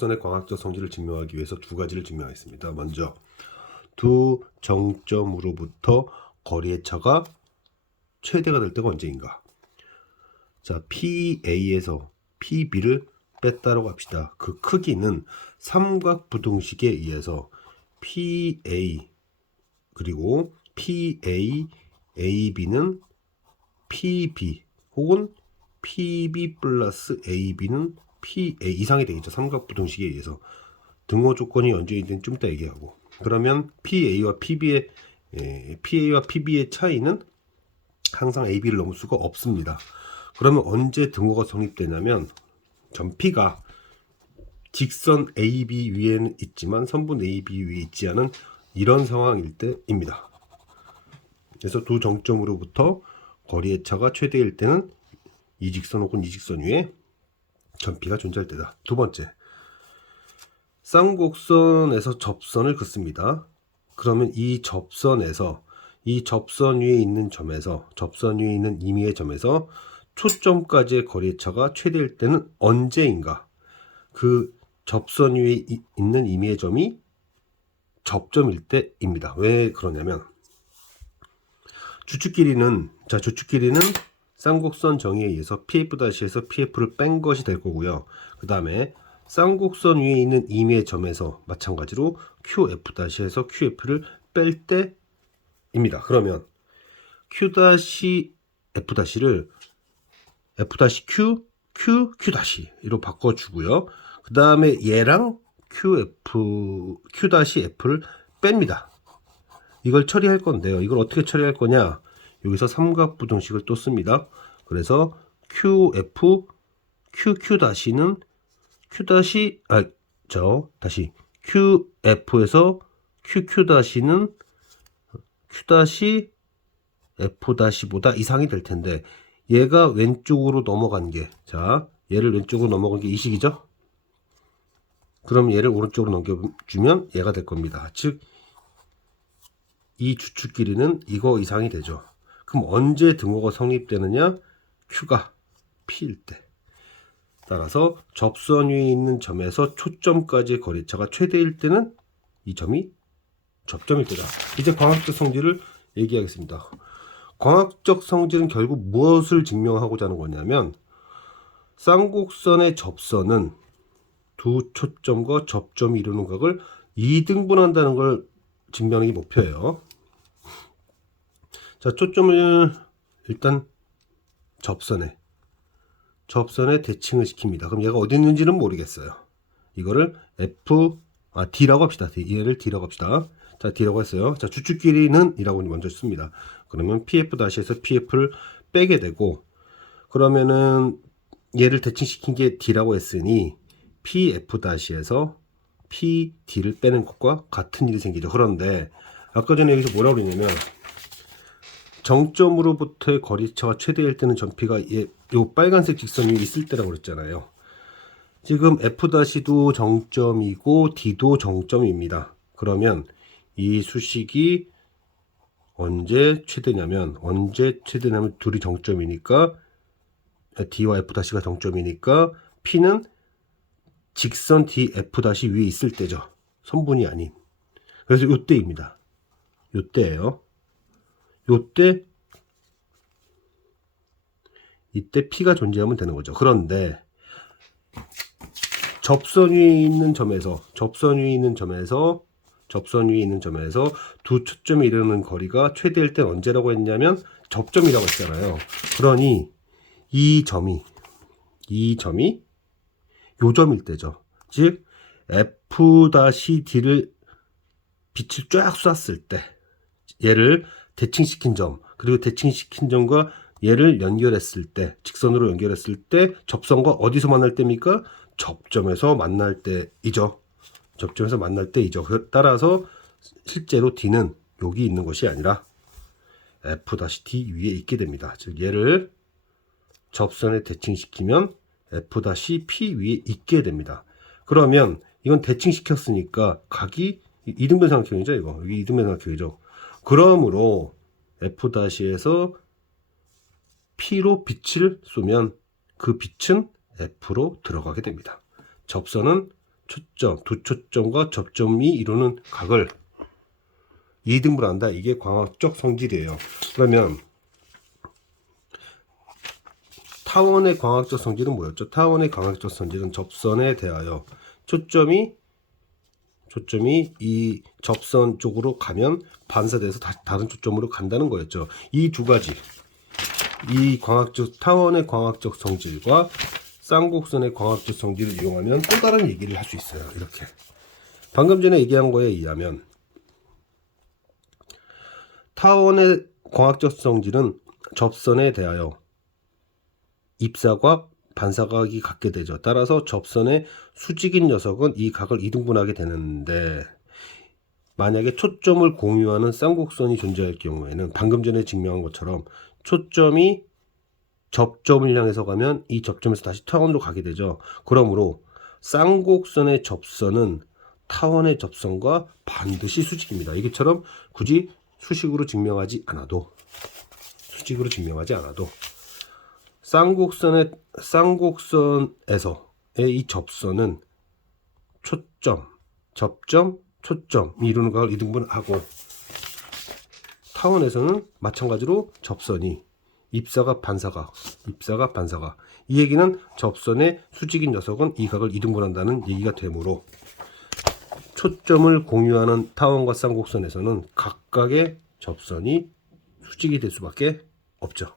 접선의 광학적 성질을 증명하기 위해서 두 가지를 증명하겠습니다. 먼저 두 정점으로부터 거리의 차가 최대가 될 때가 언제인가. 자, PA에서 PB를 뺐다라고 합시다. 그 크기는 삼각부등식에 의해서 PA 그리고 PA, AB는 PB 혹은 PB 플러스 AB는 PA 이상이 되겠죠. 삼각부등식에 의해서. 등호 조건이 언제 있는지 좀 이따 얘기하고. 그러면 PA와 PB의 차이는 항상 AB를 넘을 수가 없습니다. 그러면 언제 등호가 성립되냐면 점 P가 직선 AB 위에는 있지만 선분 AB 위에 있지 않은 이런 상황일 때입니다. 그래서 두 정점으로부터 거리의 차가 최대일 때는 이 직선 혹은 이 직선 위에 점 P가 존재할 때다. 두 번째, 쌍곡선에서 접선을 긋습니다. 그러면 이 접선에서 이 접선 위에 있는 점에서 접선 위에 있는 임의의 점에서 초점까지의 거리의 차가 최대일 때는 언제인가? 그 접선 위에 있는 임의의 점이 접점일 때입니다. 왜 그러냐면 주축 길이는 쌍곡선 정의에 의해서 PF-에서 PF를 뺀 것이 될 거고요. 그 다음에 쌍곡선 위에 있는 임의의 점에서 마찬가지로 QF-에서 QF를 뺄 때입니다. 그러면 Q-F-를 F-Q, Q-Q로 바꿔주고요. 그 다음에 얘랑 Q-F를 뺍니다. 이걸 처리할 건데요. 이걸 어떻게 처리할 거냐? 여기서 삼각부등식을 또 씁니다. 그래서 QF, QQ는 QF에서 QQ는 Q-F보다 이상이 될 텐데 얘가 왼쪽으로 넘어간 게, 자, 얘를 왼쪽으로 넘어간 게 이 식이죠? 그럼 얘를 오른쪽으로 넘겨주면 얘가 될 겁니다. 즉, 이 주축 길이는 이거 이상이 되죠. 그럼 언제 등호가 성립되느냐? Q가 P일 때. 따라서 접선 위에 있는 점에서 초점까지의 거리차가 최대일 때는 이 점이 접점일 때다. 이제 광학적 성질을 얘기하겠습니다. 광학적 성질은 결국 무엇을 증명하고자 하는 거냐면 쌍곡선의 접선은 두 초점과 접점이 이루는 각을 2등분한다는 걸 증명하는 게 목표예요. 자, 초점을 일단 접선에 대칭을 시킵니다. 그럼 얘가 어디 있는지는 모르겠어요. 이거를 D라고 합시다. 얘를 D라고 합시다. 자, D라고 했어요. 자, 주축 길이는 이라고 먼저 씁니다. 그러면 PF-에서 PF를 빼게 되고, 그러면은 얘를 대칭시킨 게 D라고 했으니 PF-에서 PD를 빼는 것과 같은 일이 생기죠. 그런데 아까 전에 여기서 뭐라고 그랬냐면 정점으로부터의 거리차가 최대일 때는 점P가 요 빨간색 직선 위에 있을 때라고 그랬잖아요. 지금 F'도 정점이고 D도 정점입니다. 그러면 이 수식이 언제 최대냐면 둘이 정점이니까 D와 F'가 정점이니까 P는 직선 DF' 위에 있을 때죠. 선분이 아닌. 그래서 요때입니다. 요때예요. 요때 이때 P가 존재하면 되는 거죠. 그런데 접선 위에 있는 점에서 두 초점이 이루는 거리가 최대일 땐 언제라고 했냐면 접점이라고 했잖아요. 그러니 이 점이 요 점일 때죠. 즉 F-D를 빛을 쫙 쐈을 때 얘를 대칭시킨 점, 그리고 대칭시킨 점과 얘를 연결했을 때, 직선으로 연결했을 때 접선과 어디서 만날 때입니까? 접점에서 만날 때이죠. 따라서 실제로 D는 여기 있는 것이 아니라 F-D 위에 있게 됩니다. 즉 얘를 접선에 대칭시키면 F-P 위에 있게 됩니다. 그러면 이건 대칭시켰으니까 각이 이등변 삼각형이죠. 이거 여기 이등변 삼각형이죠. 그러므로 F-에서 P로 빛을 쏘면 그 빛은 F로 들어가게 됩니다. 접선은 초점, 두 초점과 접점이 이루는 각을 2등분한다. 이게 광학적 성질이에요. 그러면 타원의 광학적 성질은 뭐였죠? 타원의 광학적 성질은 접선에 대하여 초점이 이 접선 쪽으로 가면 반사돼서 다른 초점으로 간다는 거였죠. 이 두 가지, 타원의 광학적 성질과 쌍곡선의 광학적 성질을 이용하면 또 다른 얘기를 할 수 있어요. 이렇게 방금 전에 얘기한 거에 의하면 타원의 광학적 성질은 접선에 대하여 입사각, 반사각이 같게 되죠. 따라서 접선의 수직인 녀석은 이 각을 2등분하게 되는데, 만약에 초점을 공유하는 쌍곡선이 존재할 경우에는 방금 전에 증명한 것처럼 초점이 접점을 향해서 가면 이 접점에서 다시 타원으로 가게 되죠. 그러므로 쌍곡선의 접선은 타원의 접선과 반드시 수직입니다. 이것처럼 굳이 수직으로 증명하지 않아도 쌍곡선에서의 이 접선은 초점, 접점, 초점 이루는 각을 2등분하고, 타원에서는 마찬가지로 접선이 입사각, 반사각 이 얘기는 접선의 수직인 녀석은 이 각을 2등분한다는 얘기가 되므로 초점을 공유하는 타원과 쌍곡선에서는 각각의 접선이 수직이 될 수밖에 없죠.